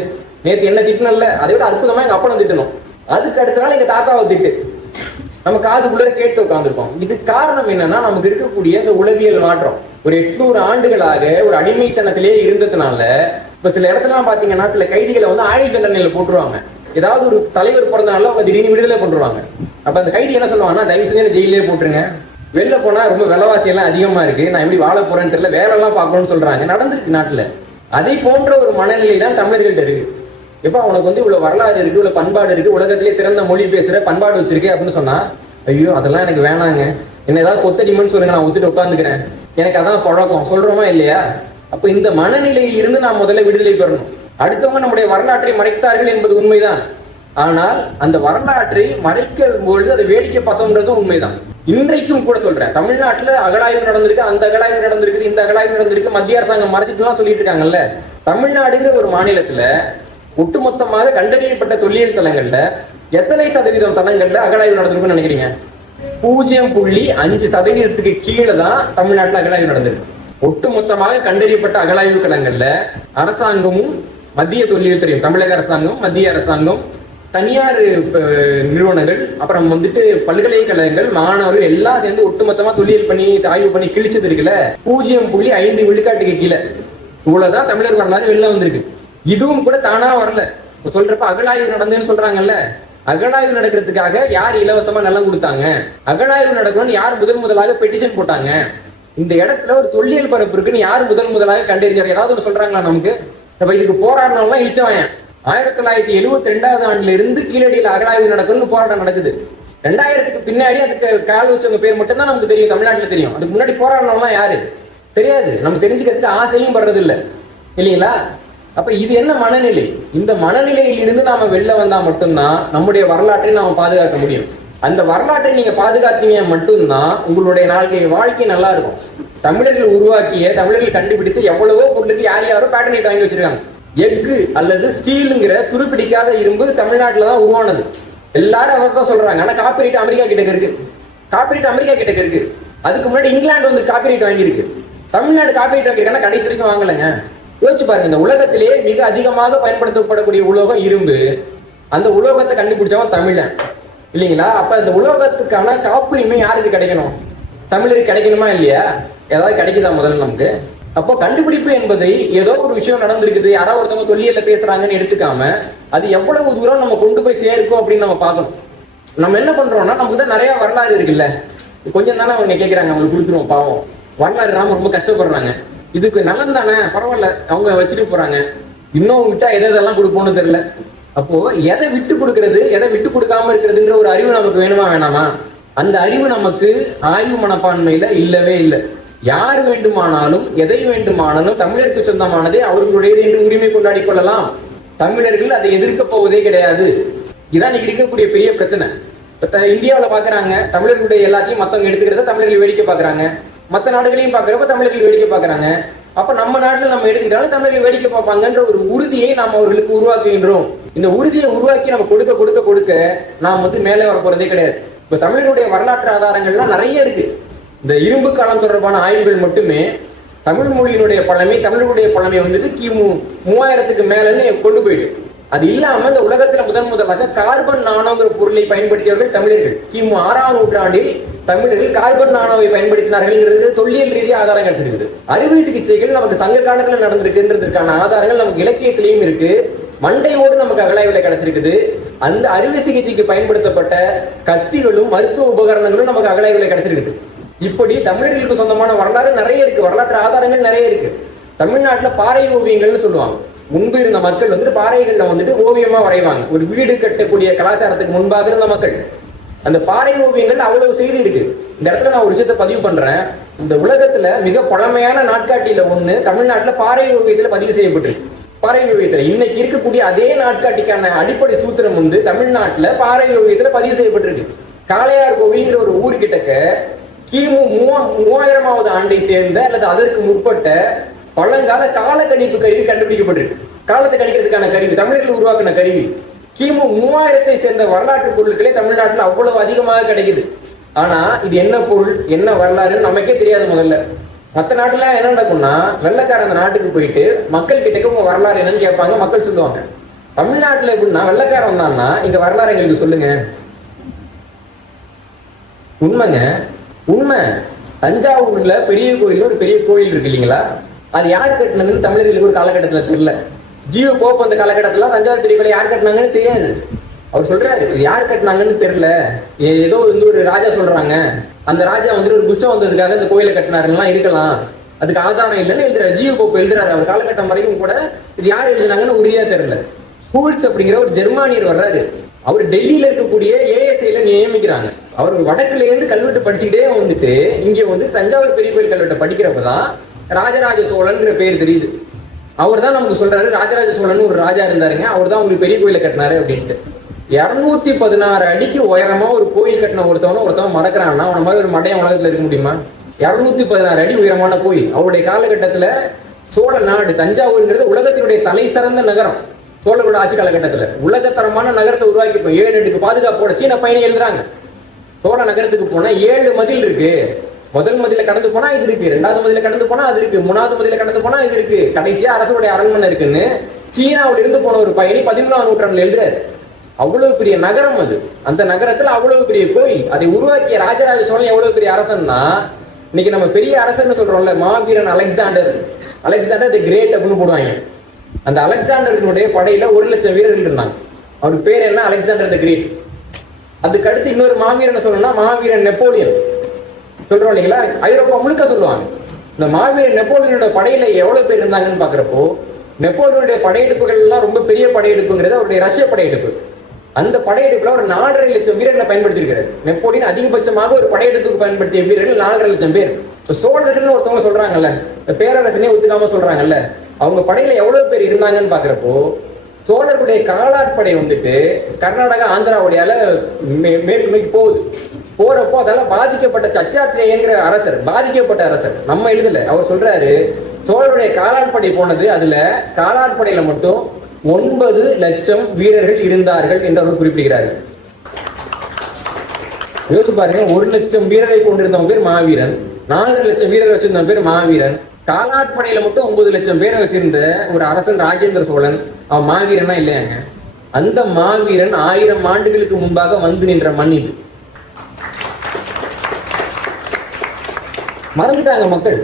நேற்று என்ன திட்டுனல்ல, அதை விட அற்புதமா எங்க அப்பனை திட்டணும், அதுக்கு அடுத்த நாள் எங்க தாத்தாவை திட்டு, நம்ம காதுக்குள்ள கேட்டு உட்காந்துருக்கோம். இது காரணம் என்னன்னா, நமக்கு இருக்கக்கூடிய இந்த உளவியல் மாற்றம். ஒரு 800 ஆண்டுகளாக ஒரு அடிமைத்தனத்திலே இருந்ததுனால இப்ப சில இடத்துல பாத்தீங்கன்னா சில கைதிகளை வந்து ஆயுள் தண்டனையில போட்டுருவாங்க. ஏதாவது ஒரு தலைவர் பிறந்தனால அவங்க திடீர்னு விடுதலை பண்றாங்க. அப்ப அந்த கைதி என்ன சொல்லுவாங்கன்னா, தயவு செஞ்சு ஜெயிலே போட்டுருங்க, வெளில போனா ரொம்ப விலைவாசி எல்லாம் அதிகமா இருக்கு, நான் எப்படி வாழ போறேன்னு தெரியல, வேற எல்லாம் பார்க்கணும்னு சொல்றாங்க. நடந்திருக்கு நாட்டுல. அதே போன்ற ஒரு மனநிலை தான் தமிழர்கள்ட்ட இருக்கு. எப்ப அவனுக்கு வந்து இவ்வளவு வரலாறு இருக்கு, இவ்வளவு பண்பாடு இருக்கு, உலகத்திலேயே சிறந்த மொழி பேசுற பண்பாடு வச்சிருக்கேன் அப்படின்னு சொன்னா, ஐயோ அதெல்லாம் எனக்கு வேணாங்க, என்ன ஏதாவது கொத்தடிமன்னு சொல்லுங்க, நான் ஒத்துட்டு உட்காந்துக்கிறேன், எனக்கு அதான் பழக்கம் சொல்றோமா இல்லையா? அப்ப இந்த மனநிலையில் இருந்து நாம் முதல்ல விடுதலை பெறணும். அடுத்தவங்க நம்முடைய வரலாற்றை மறைத்தார்கள் என்பது உண்மைதான். ஆனால் அந்த வரலாற்றை மறைக்கும் பொழுது அதை வேடிக்கை பார்த்தோம்ன்றதும் உண்மைதான். இன்றைக்கும் கூட சொல்றேன், தமிழ்நாட்டுல அகழாய்வு நடந்திருக்கு, அந்த அகழாய்வு நடந்திருக்கு, இந்த அகழாய்வு நடந்திருக்கு, மத்திய அரசாங்கம் மறைச்சிட்டுலாம் சொல்லிட்டு இருக்காங்கல்ல. தமிழ்நாடுங்கிற ஒரு மாநிலத்துல ஒட்டுமொத்தமாக கண்டறியப்பட்ட தொல்லியல் தலங்கள்ல எத்தனை சதவீதம் தலங்கள்ல அகழாய்வு நடந்திருக்குன்னு நினைக்கிறீங்க? 0.5% கீழே தான் தமிழ்நாட்டுல அகழாய்வு நடந்திருக்கு. ஒட்டுமொத்தமாக கண்டறியப்பட்ட அகழாய்வு களங்கள்ல அரசாங்கமும் மத்திய தொல்லியல் துறையும், தமிழக அரசாங்கம், மத்திய அரசாங்கம், தனியார் நிறுவனங்கள், அப்புறம் வந்துட்டு பல்கலைக்கழகங்கள், மாணவர்கள் எல்லாம் சேர்ந்து ஒட்டுமொத்தமா தொல்லியல் பண்ணி ஆய்வு பண்ணி கிழிச்சது இருக்குல்ல 0.5 விழுக்காட்டுக்கு கீழே. இவ்வளவுதான் தமிழர் வரலாறு வெளில வந்திருக்கு. இதுவும் கூட தானா வரல. சொல்றப்ப அகழாய்வு நடந்துன்னு சொல்றாங்கல்ல, அகழாய்வு நடக்கிறதுக்காக யார் இலவசமா நிலம் கொடுத்தாங்க, அகழாய்வு நடக்கணும்னு யார் முதலாக பெட்டிஷன் போட்டாங்க, இந்த இடத்துல ஒரு தொல்லியல் பரப்பு இருக்குன்னு யார் முதலாக கண்டறிஞ்சார், ஏதாவது ஒன்று சொல்றாங்களா நமக்கு? இதுக்கு போராடினவங்க இழிச்சவன். 1972 ஆண்டுல இருந்து கீழடியில் அகழாய்வு நடக்கணும்னு போராட்டம் நடக்குது. 2000க்கு பின்னாடி அதுக்கு கால் வச்சவங்க பேர் மட்டும் தான் நமக்கு தெரியும், தமிழ்நாட்டுல தெரியும். அதுக்கு முன்னாடி போராடினவங்க யாரு தெரியாது. நம்ம தெரிஞ்சுக்கிறதுக்கு ஆசையும் படுறது இல்லை இல்லைங்களா? அப்ப இது என்ன மனநிலை? இந்த மனநிலையில் இருந்து நாம வெளில வந்தா மட்டும்தான் நம்முடைய வரலாற்றை நாம பாதுகாக்க முடியும். அந்த வரலாற்றை நீங்க பாதுகாத்தீங்க மட்டும்தான் உங்களுடைய வாழ்க்கை நல்லா இருக்கும். தமிழர்கள் உருவாக்கிய, தமிழர்கள் கண்டுபிடித்து எவ்வளவோ பொருளுக்கு யாரோ பேட்டர்ன் வாங்கி வச்சிருக்காங்க. எஃகு அல்லது ஸ்டீலுங்கிற துருப்பிடிக்காத இரும்பு தமிழ்நாட்டுல தான் உருவானது. எல்லாரும் அவர் தான் சொல்றாங்க. ஆனா காப்பிரைட் அமெரிக்கா கிட்ட இருக்கு. அதுக்கு முன்னாடி இங்கிலாந்து வந்து காப்பிரைட் வாங்கியிருக்கு. தமிழ்நாடு காப்பிரைட் வாங்கியிருக்காங்கன்னா கடைசி வரைக்கும் வாங்கலைங்க. யோசிச்சு பாருங்க, இந்த உலகத்திலேயே மிக அதிகமாக பயன்படுத்தப்படக்கூடிய உலோகம் இரும்பு. அந்த உலோகத்தை கண்டுபிடிச்சவன் தமிழன் இல்லைங்களா? அப்ப இந்த உலோகத்துக்கான காப்புரிமை யாருக்கு கிடைக்கணும்? தமிழருக்கு கிடைக்கணுமா இல்லையா? ஏதாவது கிடைக்குதா முதல்ல நமக்கு? அப்போ கண்டுபிடிப்பு என்பதை ஏதோ ஒரு விஷயம் நடந்திருக்குது, யாராவது ஒருத்தவங்க தொல்லியல்ல பேசுறாங்கன்னு எடுத்துக்காம அது எவ்வளவு தூரம் நம்ம கொண்டு போய் சேர்க்கும் அப்படின்னு நம்ம பார்க்கணும். நம்ம என்ன பண்றோம்னா, நமக்கு தான் நிறைய வரலாறு இருக்குல்ல, கொஞ்சம் தானே அவங்க கேட்கறாங்க, அவங்களுக்கு கொடுத்துருவோம். பாவம், வரலாறு ராம ரொம்ப கஷ்டப்படுறாங்க. இதுக்கு நல்லது தானே, பரவாயில்ல, அவங்க வச்சுட்டு போறாங்க. இன்னும் விட்டா எதெல்லாம் கொடுப்போம்னு தெரியல. அப்போ எதை விட்டு கொடுக்கறது, எதை விட்டு கொடுக்காம இருக்கிறதுன்ற ஒரு அறிவு நமக்கு வேணுமா வேணாமா? அந்த அறிவு நமக்கு ஆய்வு மனப்பான்மையில இல்லவே இல்லை. யார் வேண்டுமானாலும் எதை வேண்டுமானாலும் தமிழருக்கு சொந்தமானதே அவர்களுடையது என்று உரிமை கொண்டாடி கொள்ளலாம். தமிழர்கள் அதை எதிர்க்க போவதே கிடையாது. இதான் இன்னைக்கு இருக்கக்கூடிய பெரிய பிரச்சனை. இந்தியாவில் பாக்குறாங்க, தமிழர்களுடைய எல்லாத்தையும் மத்தவங்க எடுத்துக்கிறத தமிழர்கள் வேடிக்கை பாக்குறாங்க. மற்ற நாடுகளையும் பாக்குறப்ப தமிழர்கள் வேடிக்கை பாக்குறாங்க. அப்ப நம்ம நாட்டில் நம்ம எடுத்துக்கிட்டாலும் தமிழர்கள் வேடிக்கை பார்ப்பாங்கன்ற ஒரு உறுதியை நாம் அவர்களுக்கு உருவாக்குகின்றோம். இந்த உறுதியை உருவாக்கி நம்ம கொடுக்க கொடுக்க கொடுக்க நாம் வந்து மேலே வர போறதே கிடையாது. இப்ப தமிழருடைய வரலாற்று ஆதாரங்கள்லாம் நிறைய இருக்கு. இந்த இரும்பு காலம் தொடர்பான ஆய்வுகள் மட்டுமே தமிழ் மொழியினுடைய பழமை, தமிழருடைய பழமை வந்துட்டு கிமு 3000க்கு மேலன்னு கொண்டு போயிட்டு, அது இல்லாம இந்த உலகத்துல முதலாக கார்பன் நானோங்கிற பொருளை பயன்படுத்தியவர்கள் தமிழர்கள். கிமு 6ஆம் நூற்றாண்டில் தமிழர்கள் கார்பன் நானோவை பயன்படுத்தினார்கள் தொல்லியல் ரீதியாக ஆதாரம் கிடைச்சிருக்குது. அறுவை சிகிச்சைகள் நமக்கு சங்க காலத்துல நடந்திருக்குன்றதுக்கான ஆதாரங்கள் நமக்கு இலக்கியத்திலையும் இருக்கு, மண்டையோடு நமக்கு அகழாய்வுல கிடைச்சிருக்குது. அந்த அறுவை சிகிச்சைக்கு பயன்படுத்தப்பட்ட கத்திகளும் மருத்துவ உபகரணங்களும் நமக்கு அகழாய்வுல கிடைச்சிருக்குது. இப்படி தமிழர்களுக்கு சொந்தமான வரலாறு நிறைய இருக்கு, வரலாற்று ஆதாரங்கள் நிறைய இருக்கு. தமிழ்நாட்டுல பாறை ஓவியங்கள்னு சொல்லுவாங்க. முன்பு இருந்த மக்கள் வந்துட்டு பாறைகள்ல வந்துட்டு ஓவியமா வரைவாங்க. ஒரு வீடு கட்டக்கூடிய கலாச்சாரத்துக்கு முன்பாக இருந்த மக்கள் அந்த பாறை ஓவியங்கள் அவ்வளவு செய்தி இருக்கு. இந்த இடத்துல நான் ஒரு விஷயத்தை பதிவு பண்றேன். இந்த உலகத்துல மிக பழமையான நாட்காட்டியில ஒண்ணு தமிழ்நாட்டுல பாறை ஓவியத்துல பதிவு செய்யப்பட்டிருக்கு. பாறை ஓவியத்துல இன்னைக்கு இருக்கக்கூடிய அதே நாட்காட்டிக்கான அடிப்படை சூத்திரம் வந்து தமிழ்நாட்டுல பாறை ஓவியத்துல பதிவு செய்யப்பட்டிருக்கு. காளையார் கோவில்ங்கிற ஒரு ஊரு கிட்டக்க கிமு 3000வது ஆண்டை சேர்ந்த அல்லது அதற்கு முற்பட்ட பழங்கால கால கணிப்பு கருவி கண்டுபிடிக்கப்பட்டிருக்கு. காலத்தை கணிக்கிறதுக்கான கருவி, தமிழர்கள் உருவாக்கின கருவி. கிமு 3000ஐ சேர்ந்த வரலாற்று பொருட்களே தமிழ்நாட்டில் அவ்வளவு அதிகமாக கிடைக்குது. ஆனா இது என்ன பொருள், என்ன வரலாறுன்னு நமக்கே தெரியாது. முதல்ல மற்ற நாட்டுல என்ன நடக்கும்னா, வெள்ளைக்காரன் அந்த நாட்டுக்கு போயிட்டு மக்கள் கிட்டக்க உங்க வரலாறு என்னன்னு கேட்பாங்க, மக்கள் சொல்லுவாங்க. தமிழ்நாட்டுல எப்படின்னா, வெள்ளைக்காரன் வந்தான்னா இங்க வரலாறு எங்களுக்கு சொல்லுங்க. உண்மைங்க, உண்மை. தஞ்சாவூர்ல பெரிய கோயில், ஒரு பெரிய கோயில் இருக்கு இல்லைங்களா, அது யார் கட்டினதுன்னு தமிழர்களுக்கு ஒரு காலகட்டத்தில் தெரியல. ஜியோ போப் அந்த காலகட்டத்துல தஞ்சாவூர் பெரிய கோயில் யார் கட்டினாங்கன்னு தெரியாது. அவர் சொல்றாரு, யார் கட்டினாங்கன்னு தெரியல, ஏதோ வந்து ஒரு ராஜா சொல்றாங்க, அந்த ராஜா வந்து ஒரு புஷ்டம் வந்ததுக்காக இந்த கோயிலை கட்டினாருலாம் இருக்கலாம், அதுக்கு ஆதாரம் இல்லைன்னு எழுதுறாரு. ஜியோ போப் எழுதுறாரு. அவர் காலகட்டம் வரைக்கும் கூட இது யார் எழுதுனாங்கன்னு உறுதியா தெரியல. ஸ்கூல்ஸ் அப்படிங்கிற ஒரு ஜெர்மானியர் வர்றாரு. அவர் டெல்லியில இருக்கக்கூடிய ஏஎஸ்ஐல நியமிக்கிறாங்க. அவர் வடக்குல இருந்து கல்வெட்டு படிச்சுக்கிட்டே வந்துட்டு இங்க வந்து தஞ்சாவூர் பெரிய கோயில் கல்வெட்டை படிக்கிறப்பதான் ராஜராஜ சோழன்ங்கிற பேர் தெரியுது. அவர் தான் நமக்கு சொல்றாரு, ராஜராஜ சோழன் ஒரு ராஜா இருந்தாருங்க, அவர் தான் உங்களுக்கு பெரிய கோயிலை கட்டினாரு அப்படின்ட்டு. 216 அடிக்கு உயரமா ஒரு கோயில் கட்டின ஒருத்தவன் மறக்கிறான்னா அவன மாதிரி ஒரு மடையம் உலகத்துல இருக்க முடியுமா? 216 அடி உயரமான கோயில். அவருடைய காலகட்டத்துல சோழ நாடு தஞ்சாவூர்ங்கிறது உலகத்தினுடைய தலை சிறந்த நகரம். சோழர்களோட ஆட்சி காலகட்டத்தில் உலகத்தரமான நகரத்தை உருவாக்கி 7 அடுக்கு பாதுகாப்போட சீன பயணி எழுதுறாங்க. சோழ நகரத்துக்கு போனா 7 மதில் இருக்கு. முதல் மதில கடந்து போனா இது இருக்கு, 2வது மதில கடந்து போனா அது இருக்கு, 3வது மதில கடந்து போனா இது இருக்கு, கடைசியா அரசுடைய அரண்மனை இருக்குன்னு சீனாவில் இருந்து போன ஒரு பயணி 13ஆம் நூற்றாண்டுல எழுதுறாரு. அவ்வளவு பெரிய நகரம் அது. அந்த நகரத்துல அவ்வளவு பெரிய கோயில். அதை உருவாக்கிய ராஜராஜ சோழன் எவ்வளவு பெரிய அரசன்னா, இன்னைக்கு நம்ம பெரிய அரசர்னு சொல்றோம்ல, மாவீரன் அலெக்சாண்டர் தி கிரேட் அப்படின்னு போடுவாங்க. அந்த அலெக்சாண்டருடைய படையில 1,00,000 வீரர்கள் இருந்தாங்க. அவர் பேர் என்ன? Alexander the Great. அதுக்கு அடுத்து இன்னொரு மாவீரன் சொல்லணும்னா மாவீரன் நெப்போலியன் சொல்றோம் இல்லைங்களா, ஐரோப்பா முழுக்க சொல்லுவாங்க. இந்த மாவீரன் நெப்போலியனோட படையில எவ்வளவு பேர் இருந்தாங்கன்னு பாக்குறப்போ, நெப்போலியனுடைய படையெடுப்புகள் எல்லாம் ரொம்ப பெரிய படையெடுப்புங்கிறது அவருடைய ரஷ்ய படையெடுப்பு. அந்த படையெடுப்புல ஒரு 4.5 லட்சம் வீரர்களை பயன்படுத்தி இருக்கிறார். நெப்போலியன் அதிகபட்சமாக ஒரு படையெடுப்புக்கு பயன்படுத்திய வீரர்கள் 4.5 லட்சம் பேர். சோழர்கள் ஒருத்தவங்க சொல்றாங்கல்ல, பேரரசனே ஒத்துக்காம சொல்றாங்கல்ல, அவங்க படையில எவ்வளவு பேர் இருந்தாங்கன்னு பாக்குறப்போ, சோழர்களுடைய காலாட்படை வந்துட்டு கர்நாடகா ஆந்திராவுடையால மேற்கு நோக்கி போறப்போ அதெல்லாம் பாதிக்கப்பட்ட சச்சாத்திரேயங்கிற அரசர், பாதிக்கப்பட்ட அரசர் நம்ம எழுதல, அவர் சொல்றாரு சோழருடைய காலாட்படை போனது, அதுல காலாட்படையில மட்டும் 9 லட்சம் வீரர்கள் இருந்தார்கள் என்று அவர் குறிப்பிடுகிறார்கள். யோசிச்சு பாருங்க, 1 லட்சம் வீரரை கொண்டிருந்தவங்க பேர் மாவீரன், 4 லட்சம் வீரரை வச்சிருந்தவங்க பேர் மாவீரன். காலாட்படையில மட்டும் 9 லட்சம் பேரை வச்சிருந்த ஒரு அரசன் ராஜேந்திர சோழன், அவன் மாவீரனா இல்லையாங்க? அந்த மாவீரன் 1000 ஆண்டுகளுக்கு முன்பாக வந்து நின்ற மண் இது. மறந்துட்டாங்க மக்கள்.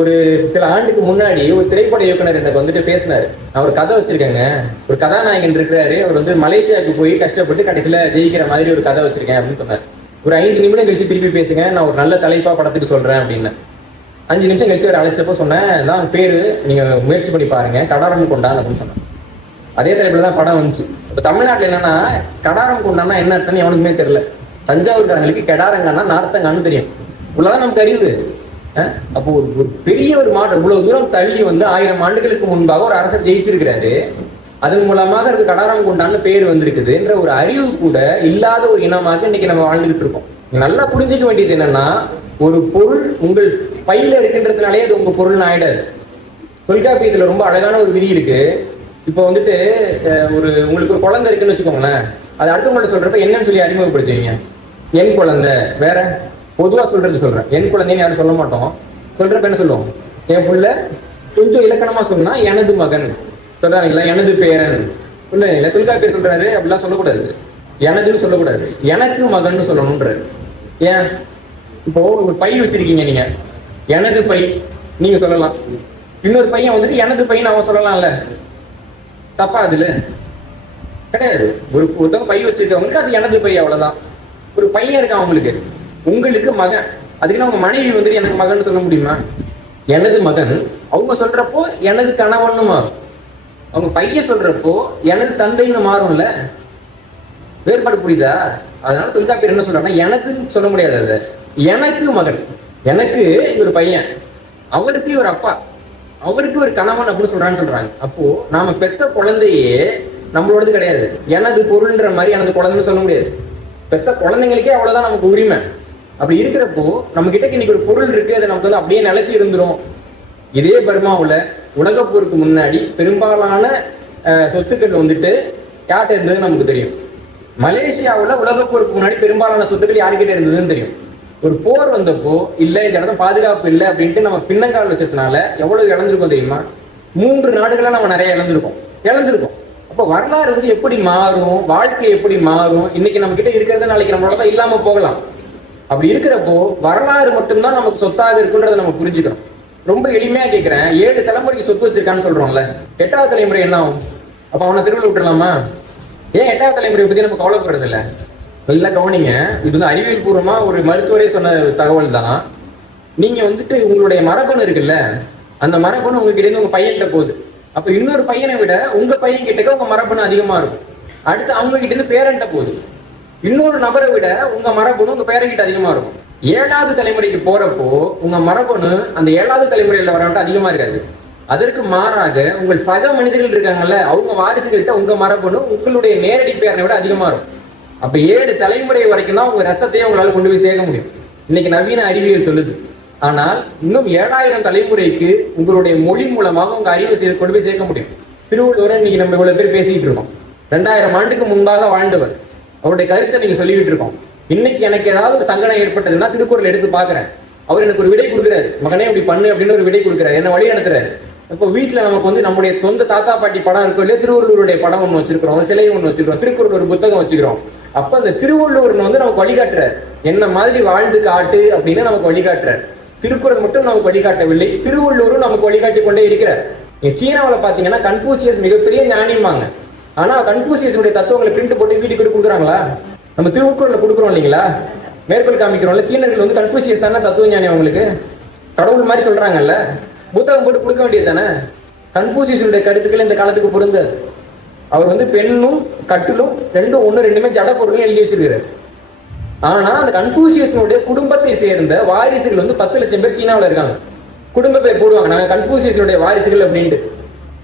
ஒரு சில ஆண்டுக்கு முன்னாடி ஒரு திரைப்பட இயக்குனர் எனக்கு வந்துட்டு பேசினாரு. நான் ஒரு கதை வச்சிருக்கேங்க, ஒரு கதாநாயகன் இருக்கிறாரு, அவர் வந்து மலேசியாவுக்கு போய் கஷ்டப்பட்டு கடைசியில ஜெயிக்கிற மாதிரி ஒரு கதை வச்சிருக்கேன் அப்படின்னு சொன்னார். ஒரு 5 நிமிடம் கழிச்சு திருப்பி பேசுங்க, நான் ஒரு நல்ல தலைப்பா படத்துக்கு சொல்றேன் அப்படின்னு. 5 நிமிஷம் கழிச்சு அவர் அழைச்சப்போ சொன்னேன், தான் பேரு நீங்க முயற்சி பண்ணி பாருங்க, கடாரம் கொண்டான் அப்படின்னு சொன்னேன். அதே தலைப்புல தான் படம் வந்துச்சு. இப்ப தமிழ்நாட்டுல என்னன்னா, கடாரம் கொண்டான்னா என்ன அர்த்தம்னு எவனுக்குமே தெரியல. தஞ்சாவூர்காரங்களுக்கு கெடாரங்கன்னா நார்த்தங்கான்னு தெரியும், இவ்வளவுதான் நமக்கு அறிவு. அப்போ ஒரு பெரிய ஒரு மாற்றம், இவ்வளவு தூரம் தள்ளி வந்து 1000 ஆண்டுகளுக்கு முன்பாக ஒரு அரசர் ஜெயிச்சிருக்கிறாரு, அதன் மூலமாக இருக்கு கடாரம் கொண்டான்னு பேர் வந்திருக்குதுன்ற ஒரு அறிவு கூட இல்லாத ஒரு இனமாக இன்னைக்கு நம்ம வாழ்ந்துகிட்டு இருக்கோம். நல்லா புரிஞ்சுக்க வேண்டியது என்னன்னா, ஒரு பொருள் உங்கள் பையில இருக்கின்றதுனாலே அது உங்க பொருள் ஆயிடாது. தொல்காப்பியத்துல ரொம்ப அழகான ஒரு விதி இருக்கு. இப்போ வந்துட்டு ஒரு உங்களுக்கு ஒரு குழந்தை இருக்குன்னு வச்சுக்கோங்களேன், அது அடுத்தவங்கள்ட்ட சொல்றப்ப என்னன்னு சொல்லி அறிமுகப்படுத்துவீங்க? என் குழந்தை. வேற பொதுவா சொல்றது சொல்றேன், என் குழந்தைன்னு யாரும் சொல்ல மாட்டோம். சொல்றப்ப என்ன சொல்லுவோம்? என் புள்ள. கொஞ்சம் இலக்கணமா சொன்னா எனது மகன் சொல்றாங்களா, எனது பேரன் இல்ல. தொல்காப்பியர் சொல்றாரு அப்படிலாம் சொல்லக்கூடாது, எனதுன்னு சொல்லக்கூடாது, எனக்கு மகன் சொல்லணும்ன்றாரு. ஏன்? இப்போ ஒரு பை வச்சிருக்கீங்க நீங்க, எனது பை நீங்க சொல்லலாம், இன்னொரு பையன் வந்துட்டு எனது பையன் அவன் சொல்லலாம்ல, தப்பா? அதுல கிடையாது. ஒருத்தவங்க பை வச்சிருக்கவங்களுக்கு அது எனது பை, அவ்வளவுதான். ஒரு பையன் இருக்கான் அவங்களுக்கு, உங்களுக்கு மகன், அதுக்குன்னு அவங்க மனைவி வந்துட்டு எனக்கு மகன் சொல்ல முடியுமா? எனது மகன் அவங்க சொல்றப்போ எனது கணவன் மாறும், அவங்க பையன் சொல்றப்போ எனது தந்தைன்னு மாறும்ல. வேறுபாடு புரியுதா? அதனால தொல்காப்பியர் என்ன சொல்றாங்கன்னா, எனக்குன்னு சொல்ல முடியாது, அது எனக்கு மகன், எனக்கு ஒரு பையன், அவருக்கு ஒரு அப்பா, அவருக்கு ஒரு கணவன் அப்படின்னு சொல்றாங்க. அப்போ நாம பெத்த குழந்தையே நம்மளோடது கிடையாது, எனது பொருள்ன்ற மாதிரி எனது குழந்தைன்னு சொல்ல முடியாது. பெத்த குழந்தைங்களுக்கே அவ்வளவுதான் நமக்கு உரிமை. அப்படி இருக்கிறப்போ நம்ம கிட்ட இன்னைக்கு ஒரு பொருள் இருக்கு, அதை நமக்கு வந்து அப்படியே நிலைச்சி இருந்துரும். இதே பர்மாவுல உலகப்போருக்கு முன்னாடி பெரும்பாலான சொத்துக்கள் வந்துட்டு யார்கிட்ட இருந்ததுன்னு நமக்கு தெரியும். மலேசியாவுல உலகப்போருக்கு முன்னாடி பெரும்பாலான சொத்துக்கள் யாருக்கிட்ட இருந்ததுன்னு தெரியும். ஒரு போர் வந்தப்போ இல்ல இந்த இடத்துல பாதுகாப்பு இல்லை அப்படின்ட்டு நம்ம பின்னங்கால் வச்சதுனால எவ்வளவு இழந்திருக்கோம் தெரியுமா? 3 நாடுகளா நம்ம நிறைய இழந்திருக்கோம். அப்போ வரலாறு வந்து எப்படி மாறும், வாழ்க்கை எப்படி மாறும், இன்னைக்கு நம்ம கிட்ட இருக்கிறது நாளைக்கு நம்மளோட தான் இல்லாம போகலாம். அப்படி இருக்கிறப்போ வரலாறு மட்டும்தான் நமக்கு சொத்தாக இருக்குன்றதை நம்ம புரிஞ்சுக்கணும். ரொம்ப எளிமையா கேட்கிறேன், 7 தலைமுறைக்கு சொத்து வச்சிருக்கான்னு சொல்றோம்ல, 8வது தலைமுறை என்ன ஆகும்? அப்ப அவனை திருவிழா விட்டுலாமா? ஏன் 8வது தலைமுறையை பத்தி நம்ம கவலைப்படுறது இல்லை? நல்லா கவனிங்க, இது வந்து அறிவியல் பூர்வமா ஒரு மருத்துவரே சொன்ன தகவல் தான். நீங்க வந்துட்டு உங்களுடைய மரபணு இருக்குல்ல, அந்த மரபணு உங்ககிட்ட இருந்து உங்க பையன்கிட்ட போகுது. அப்ப இன்னொரு பையனை விட உங்க பையன் கிட்டக்க உங்க மரபணு அதிகமா இருக்கும். அடுத்து அவங்க கிட்ட இருந்து பேரன்ட்ட போகுது. இன்னொரு நபரை விட உங்க மரபணு உங்க பேரன்கிட்ட அதிகமா இருக்கும். 7வது தலைமுறைக்கு போறப்போ உங்க மரபணு அந்த 7வது தலைமுறையில வரவன்ட்டு அதிகமா இருக்காது. அதற்கு மாறாக உங்கள் சக மனிதர்கள் இருக்காங்கல்ல, அவங்க வாரிசுகள்கிட்ட உங்க மரபணு உங்களுடைய நேரடி பேரனை விட அதிகமா இருக்கும். அப்ப 7 தலைமுறை வரைக்கும் தான் உங்க ரத்தத்தையும் உங்களால கொண்டு போய் சேர்க்க முடியும். இன்னைக்கு நவீன அறிவியல் சொல்லுது. ஆனால் இன்னும் 7000 தலைமுறைக்கு உங்களுடைய மொழி மூலமாக உங்க அறிவை கொண்டு போய் சேர்க்க முடியும். திருவள்ளுவரை இன்னைக்கு நம்ம இவ்வளவு பேர் பேசிட்டு இருக்கோம். 2000 ஆண்டுக்கு முன்பாக வாழ்ந்தவர், அவருடைய கருத்தை நீங்க சொல்லிக்கிட்டு இருக்கோம். இன்னைக்கு எனக்கு ஏதாவது ஒரு சங்கடம் ஏற்பட்டதுன்னா திருக்குறள் எடுத்து பாக்குறேன், அவர் எனக்கு ஒரு விடை கொடுக்குறாரு, மகனே இப்படி பண்ணு அப்படின்னு ஒரு விடை கொடுக்குறாரு, என்ன வழி நடத்துறாரு. இப்போ வீட்டுல நமக்கு வந்து நம்முடைய சொந்த தாத்தா பாட்டி படம் இருக்கும் இல்லையா, திருவள்ளுவருடைய படம் ஒண்ணு வச்சிருக்கிறோம், சிலை ஒண்ணு வச்சிருக்கிறோம், திருக்குறள் ஒரு புத்தகம் வச்சுக்கிறோம். அப்ப அந்த திருவள்ளுவர் வந்து நமக்கு வழிகாட்டுறாரு, என்ன மாதிரி வாழ்ந்து காட்டு அப்படின்னு நமக்கு வழிகாட்டுறாரு. திருக்குறள் மட்டும் நமக்கு வழிகாட்டவில்லை, திருவள்ளுவரும் நமக்கு வழிகாட்டி கொண்டே இருக்கிறார். சீனாவில் பாத்தீங்கன்னா கன்ஃபூசியஸ் மிகப்பெரிய ஞானிமாங்க. ஆனா கன்ஃபூசியஸுடைய தத்துவங்களை பிரிண்ட் போட்டு வீட்டுக்கு கொடுக்குறாங்களா? நம்ம திருக்குறள் கொடுக்குறோம் இல்லைங்களா, மேற்கோள் காமிக்கிறோம்ல. சீனர்கள் வந்து கன்ஃபூசியஸ் தானே தத்துவ ஞானி, அவங்களுக்கு கடவுள் மாதிரி சொல்றாங்கல்ல, புத்தகம் போட்டு கொடுக்க வேண்டியது தானே. கன்ஃபூசியஸுடைய கருத்துக்கள் இந்த காலத்துக்கு பொருந்தாது. அவர் வந்து பெண்ணும் கட்டிலும் ரெண்டுமே ஜட பொருள் எழுதி வச்சிருக்கிறார். ஆனா அந்த கன்ஃபூசியஸுடைய குடும்பத்தை சேர்ந்த வாரிசுகள் வந்து 10 லட்சம் பேர் சீனாவில் இருக்காங்க. குடும்ப பேர் போடுவாங்க, நாங்க கன்ஃபூசியஸுடைய வாரிசுகள் அப்படின்ட்டு.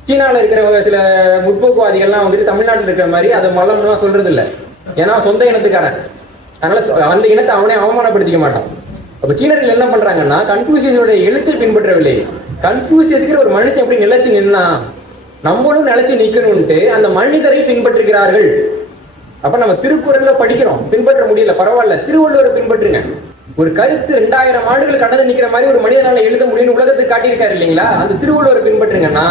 சீனாவில் இருக்கிற சில முற்போக்குவாதிகள்லாம் வந்துட்டு தமிழ்நாட்டில் இருக்கிற மாதிரி அதை மலம்லாம் சொல்றது இல்லை, ஏன்னா சொந்த இனத்துக்காரன், அதனால அந்த இனத்தை அவனே அவமானப்படுத்திக்க மாட்டான். அப்ப சீனர்கள் என்ன பண்றாங்கன்னா கன்ஃபூசியஸுடைய எழுத்தை பின்பற்றவில்லை. கன்ஃபூசியஸ்க்கு ஒரு மனுஷன் எப்படி நிலைச்சு நின்னா நம்மளும் நிலைச்சு நிக்கணும்ட்டு அந்த மனிதரை பின்பற்றுகிறார்கள். அப்ப நம்ம திருக்குறள்ல படிக்கிறோம், பின்பற்ற முடியல, பரவாயில்ல, திருவள்ளுவரை பின்பற்றுங்க. ஒரு கருத்து 2000 ஆண்டுகள் கடந்து நிக்கிற மாதிரி ஒரு மனிதனால எழுத முடியும் உலகத்துக்கு காட்டியிருக்காரு இல்லைங்களா, அந்த திருவள்ளுவரை பின்பற்றுங்கன்னா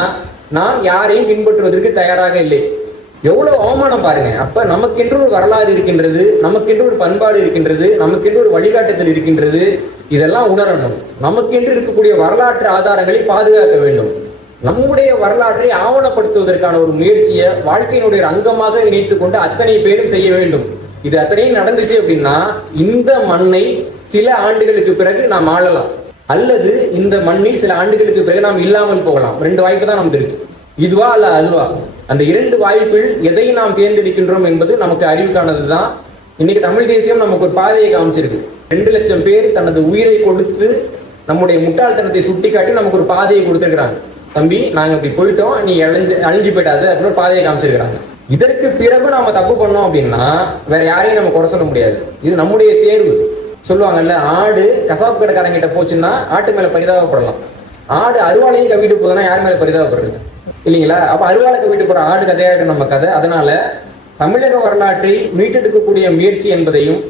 நான் யாரையும் பின்பற்றுவதற்கு தயாராக இல்லை. எவ்வளவு அவமானம் பாருங்க. அப்ப நமக்கென்று ஒரு வரலாறு இருக்கின்றது, நமக்கென்று ஒரு பண்பாடு இருக்கின்றது, நமக்கென்று ஒரு வழிகாட்டுதல் இருக்கின்றது. இதெல்லாம் உணரணும். நமக்கென்று இருக்கக்கூடிய வரலாற்று ஆதாரங்களை பாதுகாக்க வேண்டும். நம்முடைய வரலாற்றை ஆவணப்படுத்துவதற்கான ஒரு முயற்சியை வாழ்க்கையினுடைய அங்கமாக இணைத்துக் கொண்டு அத்தனை பேரும் செய்ய வேண்டும். இது அத்தனையும் நடந்துச்சு அப்படின்னா இந்த மண்ணை சில ஆண்டுகளுக்கு பிறகு நாம் ஆளலாம், அல்லது இந்த மண்ணில் சில ஆண்டுகளுக்கு பிறகு நாம் இல்லாமல் போகலாம். 2 வாய்ப்பு தான் நமக்கு இருக்கு, இதுவா அல்ல அதுவா. அந்த 2 வாய்ப்பில் எதை நாம் தேர்ந்தெடுக்கின்றோம் என்பது நமக்கு அறிவுக்கானதுதான். இன்னைக்கு தமிழ் தேசியம் நமக்கு ஒரு பாதையை காமிச்சிருக்கு. 2 லட்சம் பேர் தனது உயிரை கொடுத்து நம்முடைய முட்டாள்தனத்தை சுட்டி காட்டி நமக்கு ஒரு பாதையை கொடுத்திருக்கிறாங்க. தம்பி நாங்க இப்படி போயிட்டோம், நீ அழிஞ்சு போயிட்டாது அப்படின்னு ஒரு பாதையை காமிச்சிருக்கிறாங்க. இதற்கு பிறகு நாம தப்பு பண்ணோம் அப்படின்னா வேற யாரையும் நம்ம குறை சொல்ல முடியாது, இது நம்முடைய தேர்வு. சொல்லுவாங்கல்ல, ஆடு கசாப்பு கடைக்காரங்கிட்ட போச்சுன்னா ஆட்டு மேல பரிதாபப்படலாம், ஆடு அருவாளையும் கவிட்டு போதுன்னா யார் மேல பரிதாபப்படுறது இல்லைங்களா. அப்ப அருவாளை கவிட்டு போற ஆடு கதையாயிடும் நம்ம கதை. அதனால தமிழக வரலாற்றை மீட்டெடுக்கக்கூடிய முயற்சி என்பதையும்,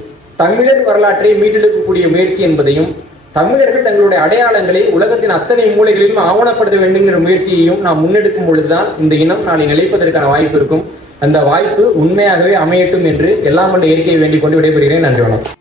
தமிழர் வரலாற்றை மீட்டெடுக்கக்கூடிய முயற்சி என்பதையும், தமிழர்கள் தங்களுடைய அடையாளங்களை உலகத்தின் அத்தனை மூலைகளிலும் ஆவணப்படுத்த வேண்டுங்கிற முயற்சியையும் நாம் முன்னெடுக்கும் பொழுதுதான் இந்த இனம் நாளை நிலைப்பதற்கான வாய்ப்பு இருக்கும். அந்த வாய்ப்பு உண்மையாகவே அமையட்டும் என்று எல்லாம் வல்ல இயற்கையை வேண்டிக் கொண்டு விடைபெறுகிறேன். நன்றி, வணக்கம்.